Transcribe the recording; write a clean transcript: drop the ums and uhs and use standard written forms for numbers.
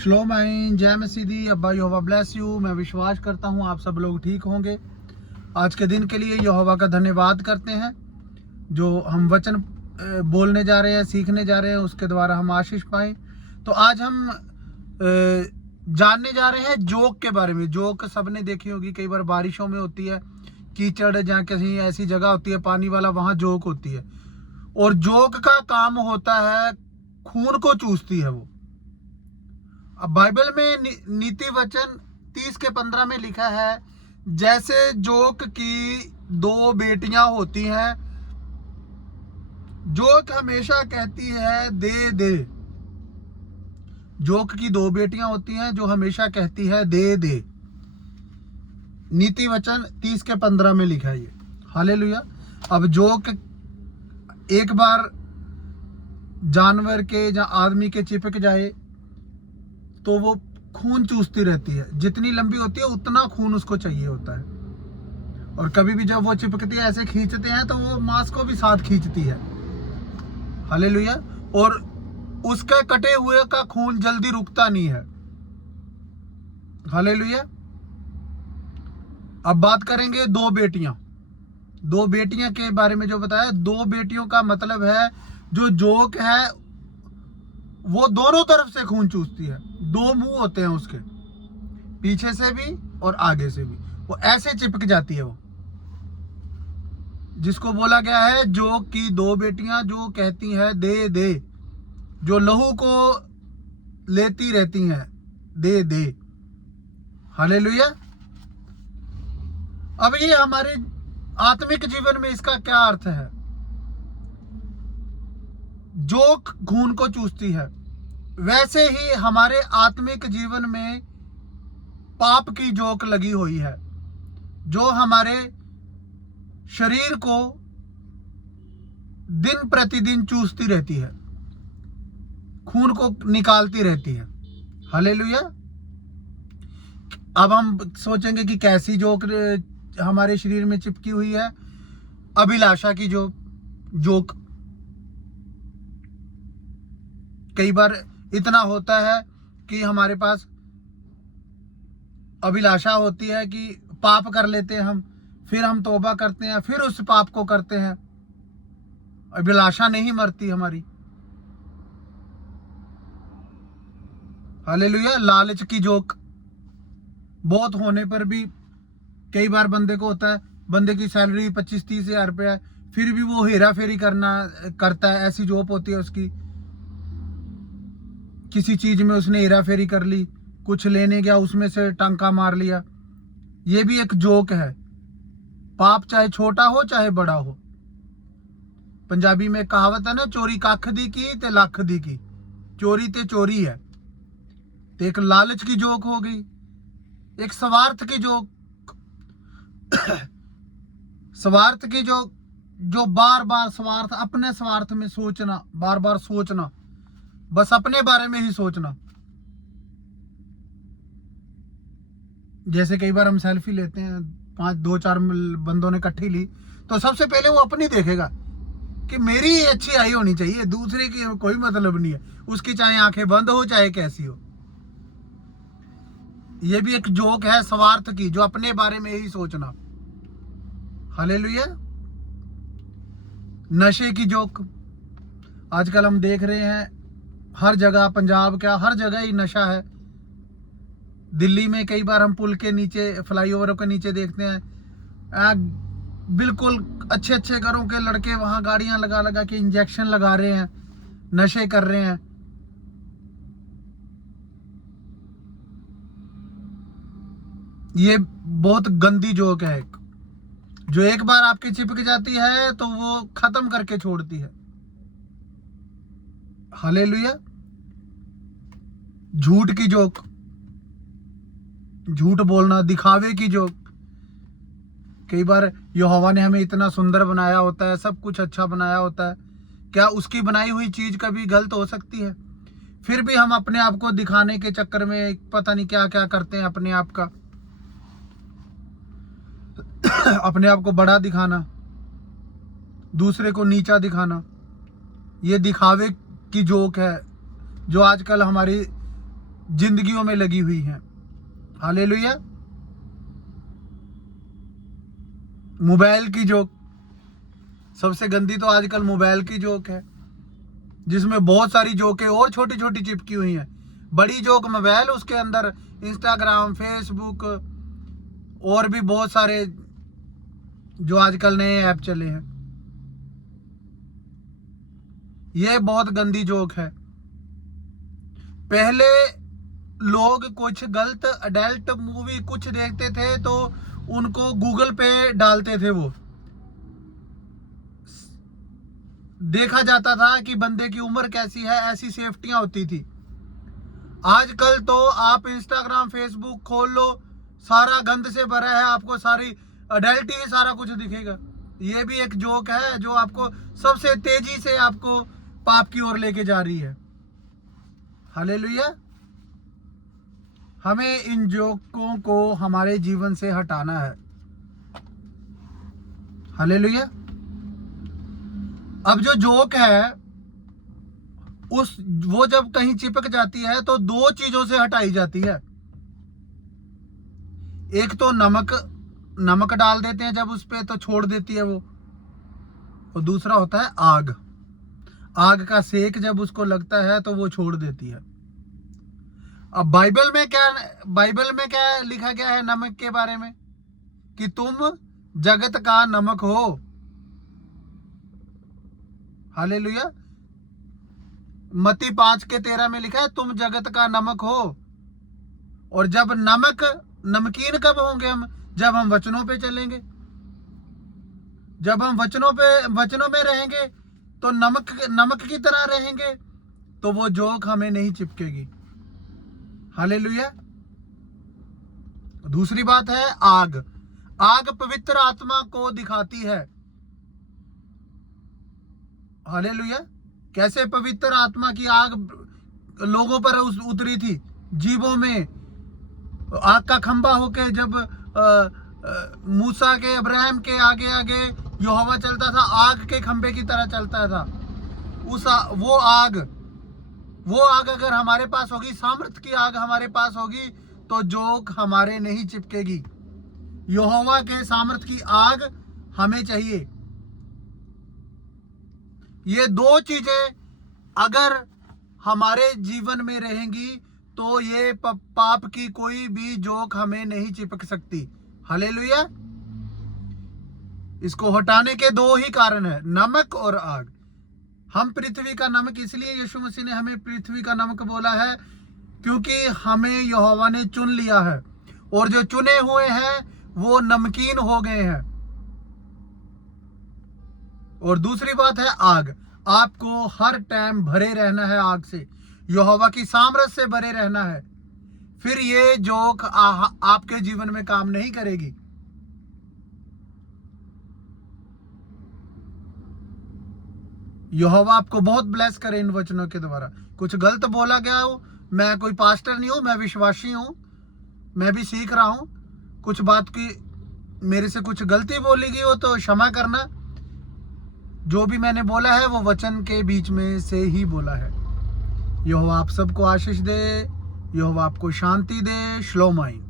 श्लोम आइन, जय मसीदी, अब्बा यहोवा ब्लेस यू। मैं विश्वास करता हूँ आप सब लोग ठीक होंगे। आज के दिन के लिए यहोवा का धन्यवाद करते हैं जो हम वचन बोलने जा रहे हैं, सीखने जा रहे हैं, उसके द्वारा हम आशीष पाएं। तो आज हम जानने जा रहे हैं जोक के बारे में। जोक सबने देखी होगी, कई बार बारिशों में होती है, कीचड़ जहाँ कहीं ऐसी जगह होती है पानी वाला, वहाँ जोक होती है। और जोक का काम होता है खून को चूसती है वो। अब बाइबल में नीति वचन 30:15 में लिखा है, जैसे जोक की 2 बेटियां होती हैं, जोक हमेशा कहती है दे दे। जोक की 2 बेटियां होती हैं जो हमेशा कहती है दे दे। नीति वचन 30:15 में लिखा है ये। हालेलुया। अब जोक एक बार जानवर के या आदमी के चिपक जाए तो वो खून चूसती रहती है। जितनी लंबी होती है उतना खून उसको चाहिए होता है। और कभी भी जब वो चिपकती है, ऐसे खींचते हैं, तो वो मांस को भी साथ खींचती है। हालेलुया। और उसके कटे हुए का खून जल्दी रुकता नहीं है। हालेलुया। अब बात करेंगे 2 बेटियां। 2 बेटियां के बारे में जो बताया, 2 बेटियों का मतलब है जो जोक है वो दोनों तरफ से खून चूसती है। 2 मुंह होते हैं उसके, पीछे से भी और आगे से भी। वो ऐसे चिपक जाती है वो, जिसको बोला गया है जोक की 2 बेटियां जो कहती है दे दे, जो लहू को लेती रहती हैं दे दे। हालेलुया। अब ये हमारे आत्मिक जीवन में इसका क्या अर्थ है? जोक खून को चूसती है, वैसे ही हमारे आत्मिक जीवन में पाप की जोक लगी हुई है, जो हमारे शरीर को दिन प्रतिदिन चूसती रहती है, खून को निकालती रहती है। हालेलुया। अब हम सोचेंगे कि कैसी जोक हमारे शरीर में चिपकी हुई है। अभिलाषा की जोक। कई बार इतना होता है कि हमारे पास अभिलाषा होती है कि पाप कर लेते हैं हम, फिर हम तौबा करते हैं, फिर उस पाप को करते हैं। अभिलाषा नहीं मरती हमारी। हालेलुया। लालच की जोक बहुत होने पर भी कई बार बंदे को होता है, बंदे की सैलरी 25-30 हजार रुपया है, फिर भी वो हेरा फेरी करता है। ऐसी जॉब होती है उसकी, किसी चीज में उसने हेरा फेरी कर ली, कुछ लेने गया उसमें से टांका मार लिया। ये भी एक जोक है। पाप चाहे छोटा हो चाहे बड़ा हो। पंजाबी में कहावत है ना, चोरी कख दी की ते लख दी की। चोरी ते चोरी है। तो एक लालच की जोक हो गई, एक स्वार्थ की जोक। स्वार्थ की जो बार बार स्वार्थ, अपने स्वार्थ में सोचना, बार बार सोचना, बस अपने बारे में ही सोचना। जैसे कई बार हम सेल्फी लेते हैं, 2-4 बंदों ने इकट्ठी ली, तो सबसे पहले वो अपनी देखेगा कि मेरी अच्छी आई होनी चाहिए, दूसरे की कोई मतलब नहीं है। उसकी चाहे आंखें बंद हो चाहे कैसी हो। ये भी एक जोक है स्वार्थ की, जो अपने बारे में ही सोचना। हालेलुया। नशे की जोक। आजकल हम देख रहे हैं हर जगह, पंजाब क्या हर जगह ही नशा है। दिल्ली में कई बार हम पुल के नीचे, फ्लाईओवरों के नीचे देखते हैं, बिल्कुल अच्छे अच्छे घरों के लड़के वहां गाड़ियां लगा लगा के इंजेक्शन लगा रहे हैं, नशे कर रहे हैं। ये बहुत गंदी जोक है, जो एक बार आपकी चिपक जाती है तो वो खत्म करके छोड़ती है। हालेलुया। झूठ की जोक। झूठ बोलना, दिखावे की जोक। कई बार यहोवा ने हमें इतना सुंदर बनाया होता है, सब कुछ अच्छा बनाया होता है, क्या उसकी बनाई हुई चीज कभी गलत हो सकती है? फिर भी हम अपने आप को दिखाने के चक्कर में पता नहीं क्या क्या करते हैं। अपने आप का अपने आप को बड़ा दिखाना, दूसरे को नीचा दिखाना, ये दिखावे की जोक है, जो आजकल हमारी जिंदगियों में लगी हुई हैं। हालेलुया। मोबाइल की जोक, सबसे गंदी तो आजकल मोबाइल की जोक है, जिसमें बहुत सारी जोकें और छोटी छोटी चिपकी हुई हैं। बड़ी जोक मोबाइल, उसके अंदर इंस्टाग्राम, फेसबुक और भी बहुत सारे जो आजकल नए ऐप चले हैं। ये बहुत गंदी जोक है। पहले लोग कुछ गलत अडल्ट मूवी कुछ देखते थे तो उनको गूगल पे डालते थे, वो देखा जाता था कि बंदे की उम्र कैसी है, ऐसी सेफ्टियां होती थी। आजकल तो आप इंस्टाग्राम, फेसबुक खोल लो, सारा गंद से भरा है, आपको सारी अडल्ट ही सारा कुछ दिखेगा। ये भी एक जोक है जो आपको सबसे तेजी से आपको पाप की ओर लेके जा रही है। हालेलुया। हमें इन जोकों को हमारे जीवन से हटाना है। हालेलुया। अब जो जोक है वो जब कहीं चिपक जाती है तो दो चीजों से हटाई जाती है। एक तो नमक डाल देते हैं जब उस पे, तो छोड़ देती है वो। और दूसरा होता है आग का सेक, जब उसको लगता है तो वो छोड़ देती है। अब बाइबल में क्या लिखा गया है नमक के बारे में, कि तुम जगत का नमक हो। हालेलुया। मत्ती 5:13 में लिखा है तुम जगत का नमक हो। और जब नमकीन कब होंगे हम? जब हम वचनों पे चलेंगे, जब हम वचनों में रहेंगे तो नमक की तरह रहेंगे, तो वो जोक हमें नहीं चिपकेगी। हालेलुया। दूसरी बात है आग पवित्र आत्मा को दिखाती है। हालेलुया। कैसे पवित्र आत्मा की आग लोगों पर उतरी थी, जीवों में आग का खंबा होके, जब मूसा के, अब्राहम के आगे आगे यहोवा चलता था, आग के खंबे की तरह चलता था। वो आग अगर हमारे पास होगी, सामर्थ की आग हमारे पास होगी, तो जोक हमारे नहीं चिपकेगी। यहोवा के सामर्थ की आग हमें चाहिए। ये दो चीजें अगर हमारे जीवन में रहेंगी तो ये पाप की कोई भी जोक हमें नहीं चिपक सकती। हालेलुया। इसको हटाने के दो ही कारण है, नमक और आग। हम पृथ्वी का नमक, इसलिए यीशु मसीह ने हमें पृथ्वी का नमक बोला है, क्योंकि हमें यहोवा ने चुन लिया है, और जो चुने हुए हैं वो नमकीन हो गए हैं। और दूसरी बात है आग। आपको हर टाइम भरे रहना है आग से, यहोवा की सामर्थ से भरे रहना है। फिर ये जोक आपके जीवन में काम नहीं करेगी। यहोवा आपको बहुत ब्लेस करे इन वचनों के द्वारा। कुछ गलत बोला गया हो, मैं कोई पास्टर नहीं हूं, मैं विश्वासी हूं, मैं भी सीख रहा हूं। कुछ बात की मेरे से कुछ गलती बोली गई हो तो क्षमा करना। जो भी मैंने बोला है वो वचन के बीच में से ही बोला है। यहोवा आप सबको आशीष दे, यहोवा आपको शांति दे। श्लोमाइन।